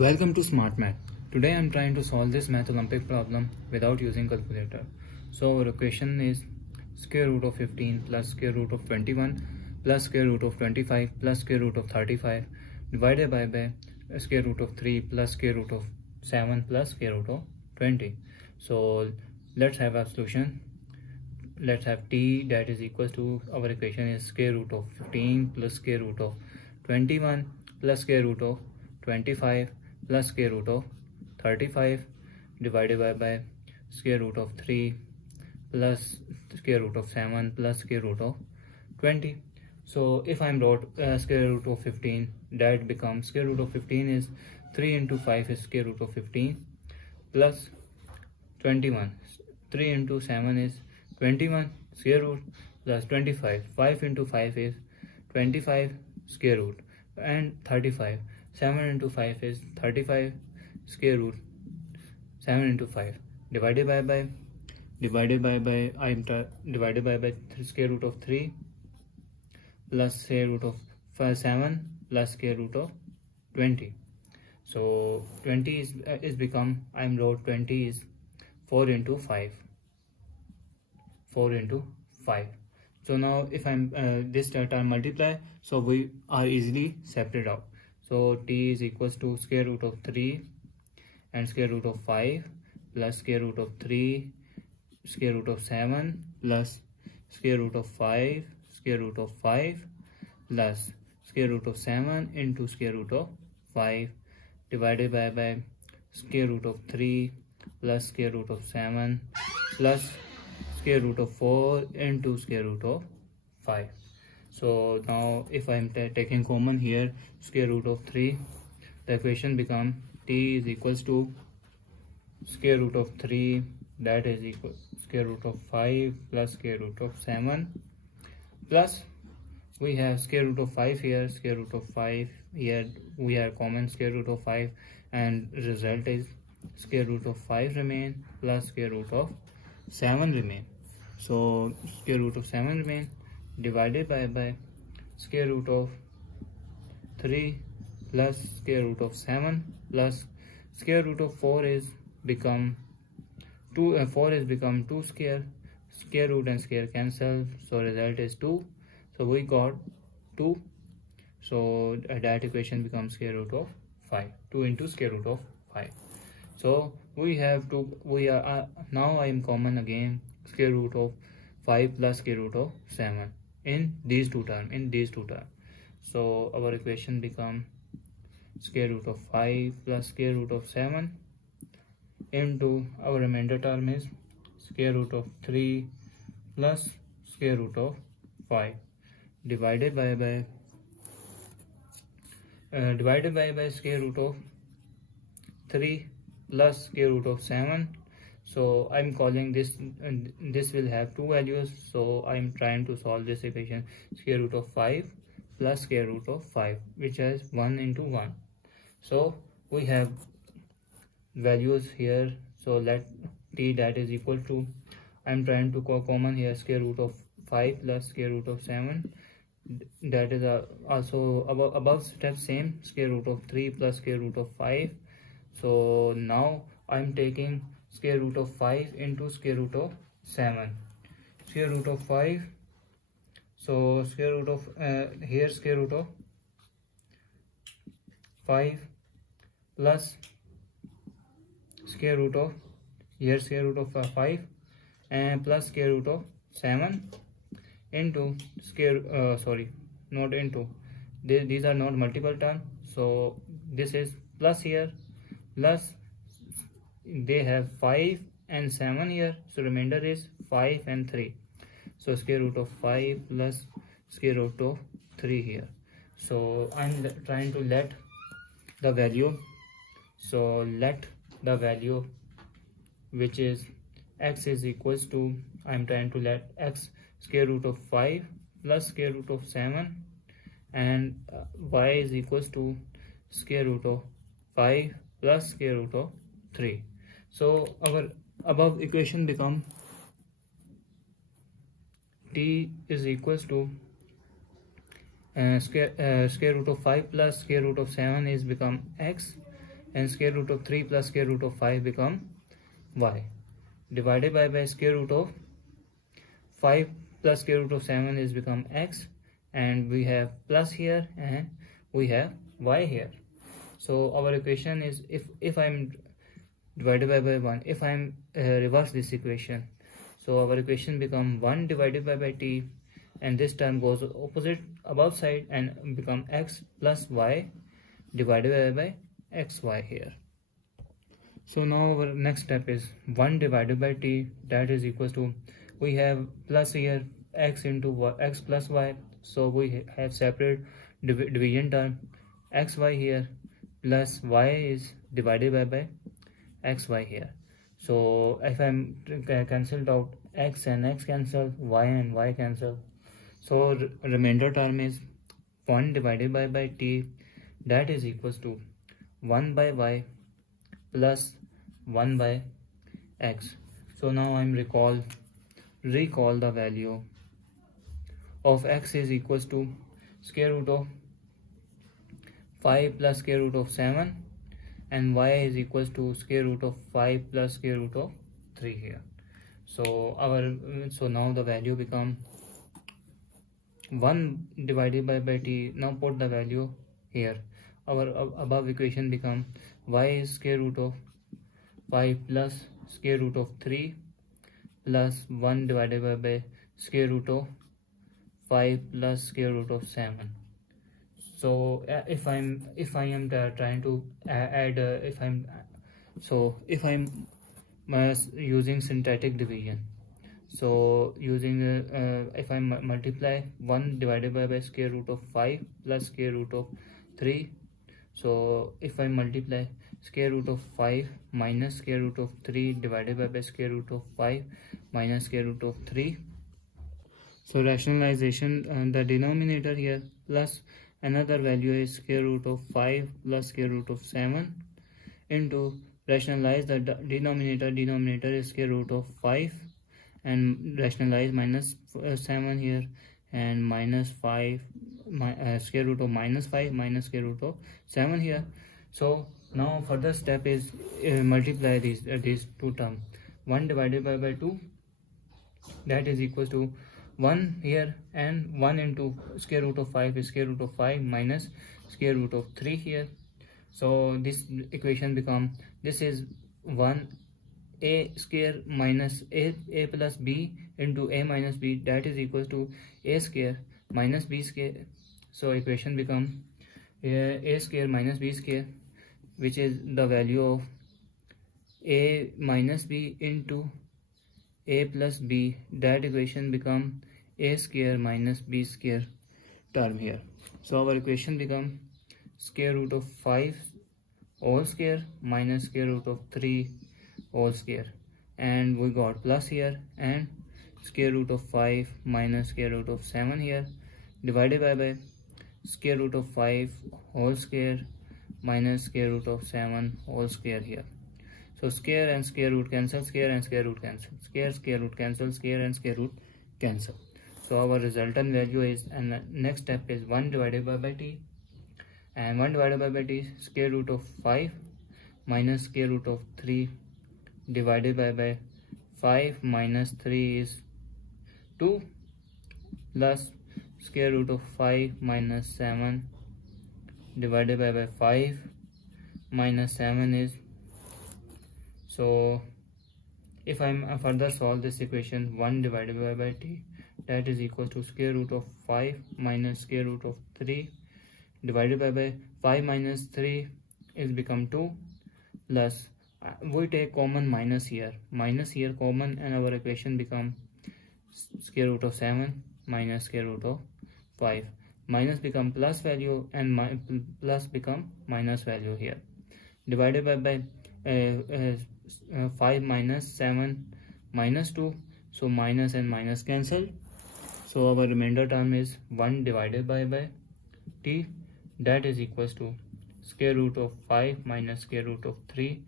Welcome to Smart Math. Today I am trying to solve this math Olympic problem without using calculator. So our equation is square root of 15 plus square root of 21 plus square root of 25 plus square root of 35 divided by square root of 3 plus square root of 7 plus square root of 20. So let's have a solution. Let's have t that is equal to, our equation is square root of 15 plus square root of 21 plus square root of 25 plus square root of 35 divided by square root of 3 plus square root of 7 plus square root of 20. So if I'm wrote square root of 15, that becomes square root of 15 is 3 into 5 is square root of 15 plus 21. 3 into 7 is 21 square root plus 25. 5 into 5 is 25 square root and 35. 7 into 5 is 35 square root 7 into 5 divided by divided by square root of 3 plus square root of 7 plus square root of 20. So 20 is become, I'm wrote 20 is 4 into 5. 4 into 5. So now if I'm this term multiply, so we are easily separate out. So t is equals to square root of 3 and square root of 5 plus square root of 3 square root of 7 plus square root of 5 square root of 5 plus square root of 7 into square root of 5 divided by square root of 3 plus square root of 7 plus square root of 4 into square root of 5. So now if I'm taking common here square root of 3, the equation become t is equals to square root of 3, that is equal square root of 5 plus square root of 7 plus we have square root of 5 here, square root of 5 here, we have common square root of 5 and result is square root of 5 remain plus square root of 7 remain. So square root of 7 remain divided by square root of 3 plus square root of 7 plus square root of 4 is become 2. 4 is become 2 square root and square cancel, so result is 2. So we got 2. So that equation becomes square root of 5. 2 into square root of 5. So we have to, we are now I am common again square root of 5 plus square root of 7 in these two terms, so our equation become square root of 5 plus square root of 7 into our remainder term is square root of 3 plus square root of 5 divided by square root of 3 plus square root of 7. So I'm calling this, this will have two values, so I'm trying to solve this equation square root of 5 plus square root of 5, which has 1 into 1. So we have values here, so let t that is equal to, I'm trying to call common here square root of 5 plus square root of 7, that is also above step same square root of 3 plus square root of 5. So now I'm taking square root of 5 into square root of 7. Square root of 5, so square root of here square root of 5 plus square root of here square root of 5 and plus square root of 7 into square sorry, not into, these are not multiple terms, so this is plus here plus they have 5 and 7 here, so remainder is 5 and 3. So square root of 5 plus square root of 3 here. So I'm trying to let the value, so let the value which is x is equals to, I'm trying to let x square root of 5 plus square root of 7 and y is equals to square root of 5 plus square root of 3. So our above equation become t is equals to square root of 5 plus square root of 7 is become x, and square root of 3 plus square root of 5 become y, divided by square root of 5 plus square root of 7 is become x, and we have plus here and we have y here. So our equation is, if I'm divided by 1, if I'm reverse this equation, so our equation become 1 divided by t, and this term goes opposite above side and become x plus y divided by xy here. So now our next step is 1 divided by t, that is equals to, we have plus here x into y, x plus y, so we have separate division term xy here, plus y is divided by xy here. So if I'm cancelled out, x and x cancel, y and y cancel, so remainder term is 1 divided by t, that is equals to 1 by y plus 1 by x. So now I'm recall the value of x is equals to square root of 5 plus square root of 7, and y is equals to square root of 5 plus square root of 3 here. So now the value become 1 divided by t. Now put the value here. Our above equation become y is square root of 5 plus square root of 3 plus 1 divided by square root of 5 plus square root of 7. So if I am trying to add, if I'm using syntactic division, so using if I multiply 1 divided by square root of 5 plus square root of 3, so if I multiply square root of 5 minus square root of 3 divided by square root of 5 minus square root of 3, so rationalization, the denominator here plus another value is square root of 5 plus square root of 7 into rationalize the denominator is square root of 5, and rationalize minus 7 here, and minus 5 square root of minus 5 minus square root of 7 here. So now further step is multiply these two terms. 1 divided by 2, that is equals to 1 here, and 1 into square root of 5 is square root of 5 minus square root of 3 here. So this equation become, this is 1 a square minus a plus b into a minus b, that is equals to a square minus b square. So equation become a square minus b square, which is the value of a minus b into a plus b, that equation become a square minus b square term here. So our equation become square root of 5 whole square minus square root of 3 whole square, and we got plus here, and square root of 5 minus square root of 7 here, divided by square root of 5 whole square minus square root of 7 whole square here. So square and square root cancel, square and square root cancel, square root cancel, square and square root cancel. So our resultant value is, and the next step is 1 divided by t, and 1 divided by t square root of 5 minus square root of 3 divided by 5 minus 3 is 2 plus square root of 5 minus 7 divided by 5 minus 7 is, so if I'm further solve this equation, 1 divided by t, that is equal to square root of 5 minus square root of 3 divided by 5 minus 3 is become 2 plus we take common minus here common, and our equation become square root of 7 minus square root of 5, minus become plus value and plus become minus value here, divided by 5 minus 7 minus 2, so minus and minus cancel. So our remainder term is 1 divided by t, that is equals to square root of 5 minus square root of 3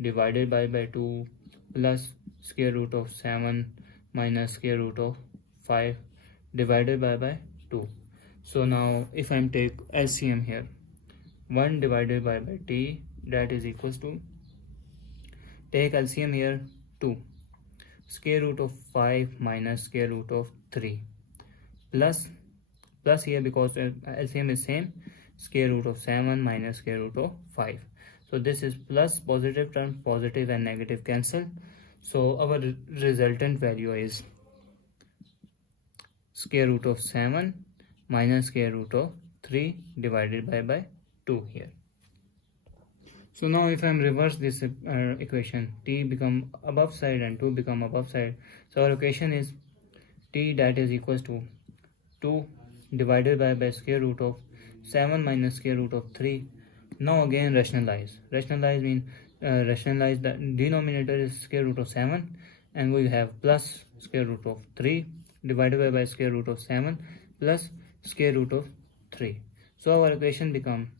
divided by 2 plus square root of 7 minus square root of 5 divided by 2. So now if I take LCM here, 1 divided by t that is equals to, take LCM here, 2, square root of 5 minus square root of 3, plus here because LCM is same, square root of 7 minus square root of 5. So this is plus, positive term, positive and negative cancel. So our resultant value is square root of 7 minus square root of 3 divided by 2 here. So now if I am reverse this equation, t become above side and 2 become above side. So our equation is t that is equals to 2 divided by square root of 7 minus square root of 3. Now again rationalize. Rationalize means rationalize the denominator is square root of 7 and we have plus square root of 3 divided by square root of 7 plus square root of 3. So our equation become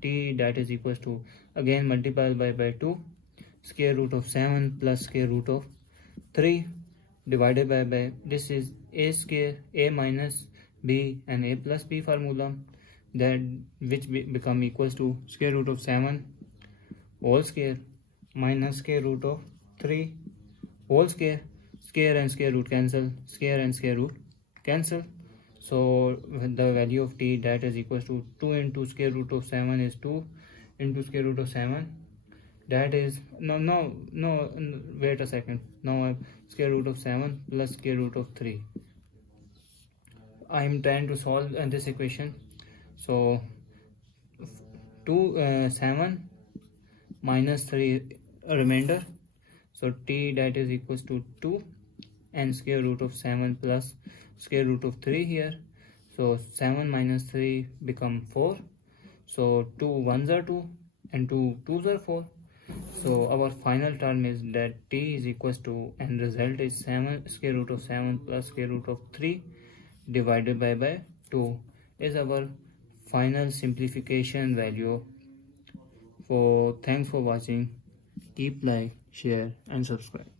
t that is equals to, again multiply by 2, square root of 7 plus square root of 3 divided by this is a square, a minus b and a plus b formula, that which become equals to square root of 7 whole square minus square root of 3 whole square. Square and square root cancel, square and square root cancel. So the value of t that is equals to 2 into square root of 7 is 2 into square root of 7, that is no wait a second, now I square root of 7 plus square root of 3. I am trying to solve this equation. So 7 minus 3 remainder, so t that is equals to 2 and square root of 7 plus square root of 3 here. So 7 minus 3 become 4. So 2 1s are 2 and 2 2s are 4. So our final term is that t is equals to, and result is 7 square root of 7 plus square root of 3 divided by 2 is our final simplification value. So thanks for watching. Keep like, share and subscribe.